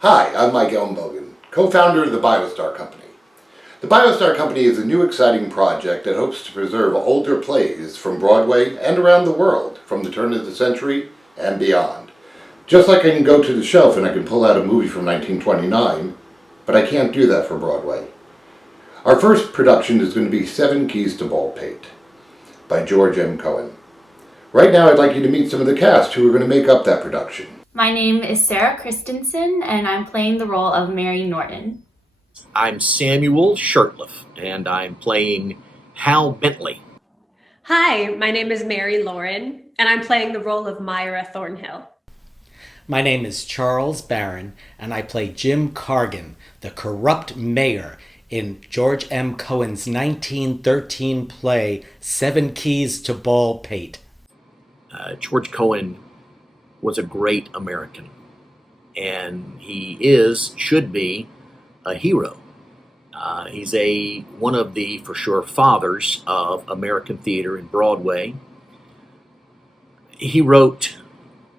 Hi, I'm Mike Elmbogen, co-founder of the BioStar Company. The BioStar Company is a new exciting project that hopes to preserve older plays from Broadway and around the world from the turn of the century and beyond. Just like I can go to the shelf and I can pull out a movie from 1929, but I can't do that for Broadway. Our first production is going to be 7 Keys to Baldpate by George M. Cohen. Right now I'd like you to meet some of the cast who are going to make up that production. My name is Sarah Christensen, and I'm playing the role of Mary Norton. I'm Samuel Shirtliff, and I'm playing Hal Bentley. Hi, my name is Mary Lauren, and I'm playing the role of Myra Thornhill. My name is Charles Barron, and I play Jim Cargan, the corrupt mayor in George M. Cohen's 1913 play, 7 Keys to Baldpate. George Cohen was a great American, and he should be, a hero. He's one of the, for sure, fathers of American theater and Broadway. He wrote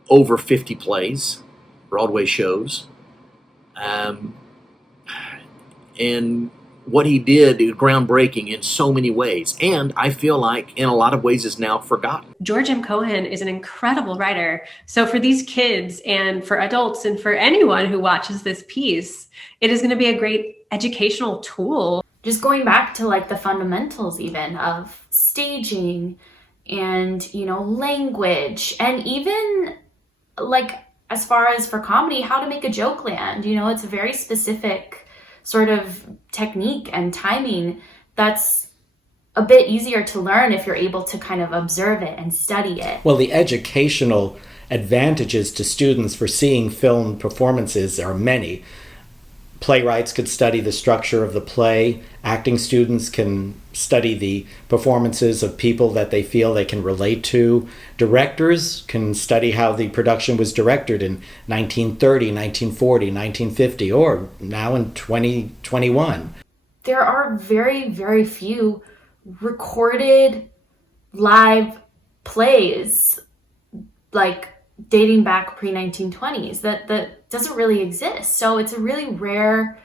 over 50 plays, Broadway shows, and what he did is groundbreaking in so many ways, and I feel like in a lot of ways is now forgotten. George M. Cohen is an incredible writer. So for these kids and for adults and for anyone who watches this piece, it is going to be a great educational tool. Just going back to like the fundamentals even of staging and, language, and even like as far as for comedy, how to make a joke land. It's a very specific sort of technique and timing that's a bit easier to learn if you're able to kind of observe it and study it. Well, the educational advantages to students for seeing film performances are many. Playwrights could study the structure of the play. Acting students can study the performances of people that they feel they can relate to. Directors can study how the production was directed in 1930, 1940, 1950, or now in 2021. There are very, very few recorded live plays like dating back pre-1920s that doesn't really exist. So it's a really rare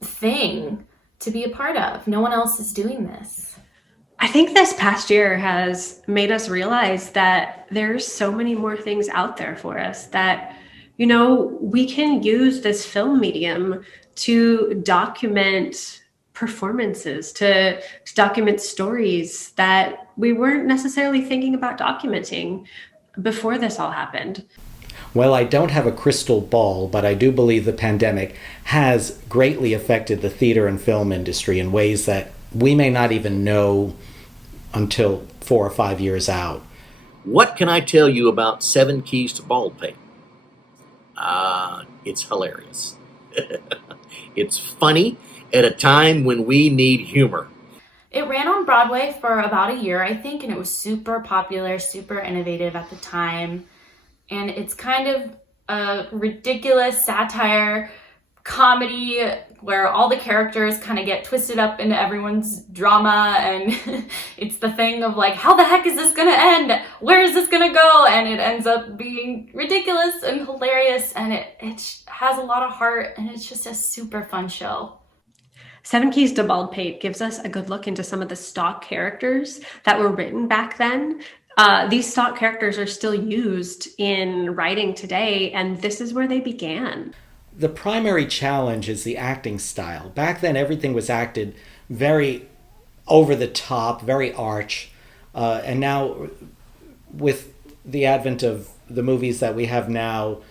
thing to be a part of. No one else is doing this. I think this past year has made us realize that there's so many more things out there for us that, we can use this film medium to document performances, to document stories that we weren't necessarily thinking about documenting before this all happened. Well, I don't have a crystal ball, but I do believe the pandemic has greatly affected the theater and film industry in ways that we may not even know until 4 or 5 years out. What can I tell you about 7 Keys to Baldpate? It's hilarious. It's funny at a time when we need humor. It ran on Broadway for about a year, I think, and it was super popular, super innovative at the time. And it's kind of a ridiculous satire comedy where all the characters kind of get twisted up into everyone's drama, and it's the thing of like, how the heck is this gonna end? Where is this gonna go? And it ends up being ridiculous and hilarious, and it has a lot of heart, and it's just a super fun show. 7 Keys to Baldpate gives us a good look into some of the stock characters that were written back then. These stock characters are still used in writing today, and this is where they began. The primary challenge is the acting style. Back then, everything was acted very over the top, very arch. And now, with the advent of the movies that we have now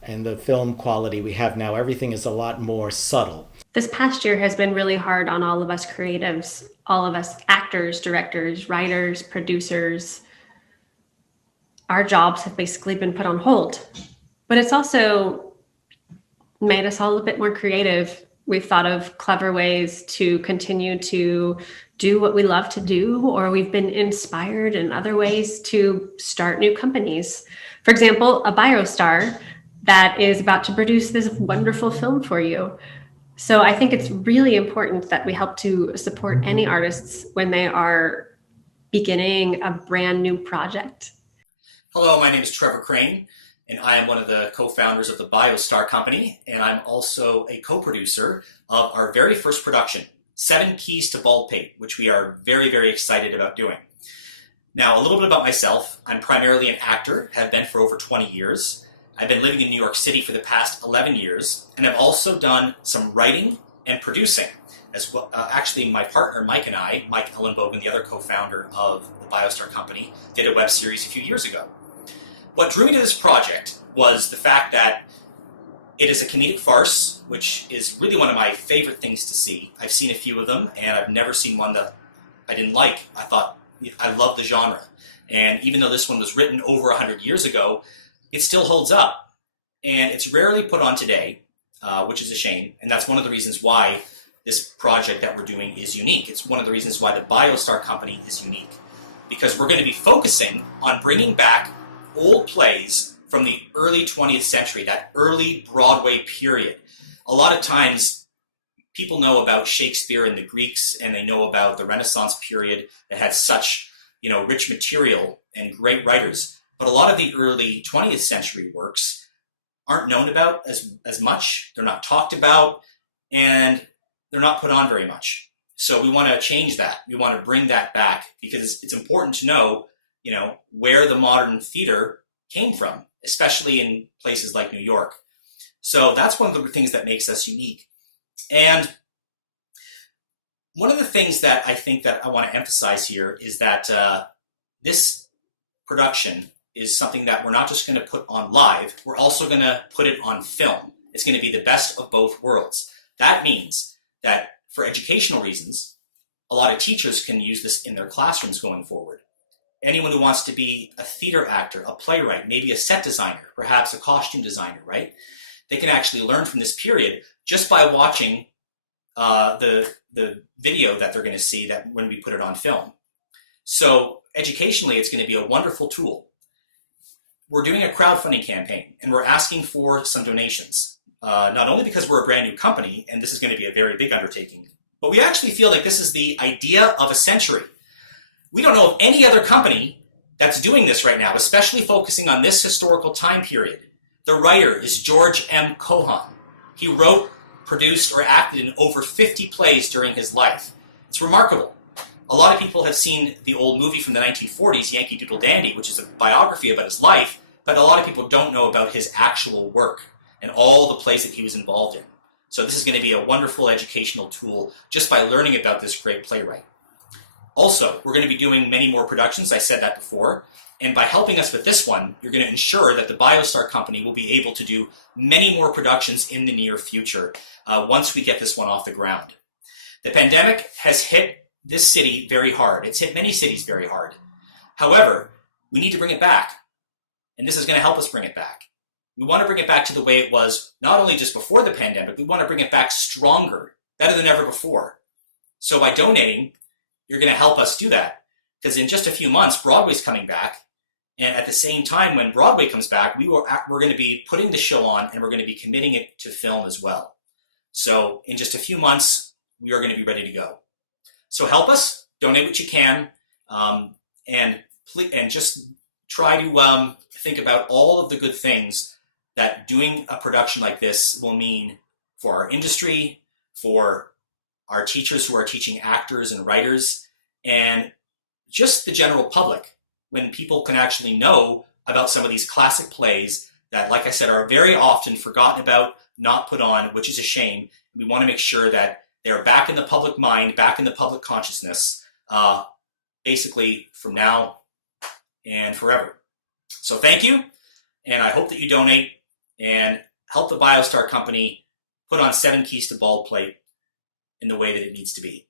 and the film quality we have now, everything is a lot more subtle. This past year has been really hard on all of us creatives, all of us actors, directors, writers, producers. Our jobs have basically been put on hold, but it's also made us all a bit more creative. We've thought of clever ways to continue to do what we love to do, or we've been inspired in other ways to start new companies. For example, a BioStar that is about to produce this wonderful film for you. So I think it's really important that we help to support any artists when they are beginning a brand new project. Hello, my name is Trevor Crane. and I am one of the co-founders of the BioStar company, and I'm also a co-producer of our very first production, 7 Keys to Baldpate, which we are very, very excited about doing. Now, a little bit about myself. I'm primarily an actor, have been for over 20 years. I've been living in New York City for the past 11 years, and I've also done some writing and producing as well. Actually, my partner, Mike, and I, Mike Ellenbogen, the other co-founder of the BioStar company, did a web series a few years ago. What drew me to this project was the fact that it is a comedic farce, which is really one of my favorite things to see. I've seen a few of them, and I've never seen one that I didn't like. I thought, I love the genre. And even though this one was written over 100 years ago, it still holds up. And it's rarely put on today, which is a shame. And that's one of the reasons why this project that we're doing is unique. It's one of the reasons why the BioStar company is unique. Because we're going to be focusing on bringing back old plays from the early 20th century, that early Broadway period. A lot of times, people know about Shakespeare and the Greeks, and they know about the Renaissance period that had such, rich material and great writers. But a lot of the early 20th century works aren't known about as much. They're not talked about, and they're not put on very much. So we want to change that. We want to bring that back because it's important to know, where the modern theater came from, especially in places like New York. So that's one of the things that makes us unique. And one of the things that I think that I want to emphasize here is that this production is something that we're not just going to put on live, we're also going to put it on film. It's going to be the best of both worlds. That means that for educational reasons, a lot of teachers can use this in their classrooms going forward. Anyone who wants to be a theater actor, a playwright, maybe a set designer, perhaps a costume designer, right? They can actually learn from this period just by watching the video that they're going to see that when we put it on film. So educationally, it's going to be a wonderful tool. We're doing a crowdfunding campaign, and we're asking for some donations. Not only because we're a brand new company, and this is going to be a very big undertaking, but we actually feel like this is the idea of a century. We don't know of any other company that's doing this right now, especially focusing on this historical time period. The writer is George M. Cohan. He wrote, produced, or acted in over 50 plays during his life. It's remarkable. A lot of people have seen the old movie from the 1940s, Yankee Doodle Dandy, which is a biography about his life, but a lot of people don't know about his actual work and all the plays that he was involved in. So this is going to be a wonderful educational tool just by learning about this great playwright. Also, we're going to be doing many more productions, I said that before, and by helping us with this one, you're going to ensure that the BioStar company will be able to do many more productions in the near future once we get this one off the ground. The pandemic has hit this city very hard. It's hit many cities very hard. However, we need to bring it back, and this is going to help us bring it back. We want to bring it back to the way it was not only just before the pandemic, we want to bring it back stronger, better than ever before. So by donating, you're going to help us do that. Because in just a few months, Broadway's coming back. And at the same time, when Broadway comes back, we're going to be putting the show on, and we're going to be committing it to film as well. So in just a few months, we are going to be ready to go. So help us, donate what you can, and just try to think about all of the good things that doing a production like this will mean for our industry, for our teachers who are teaching actors and writers, and just the general public, when people can actually know about some of these classic plays that, like I said, are very often forgotten about, not put on, which is a shame. We want to make sure that they're back in the public mind, back in the public consciousness, basically from now and forever. So thank you, and I hope that you donate and help the BioStar company put on 7 Keys to Baldpate in the way that it needs to be.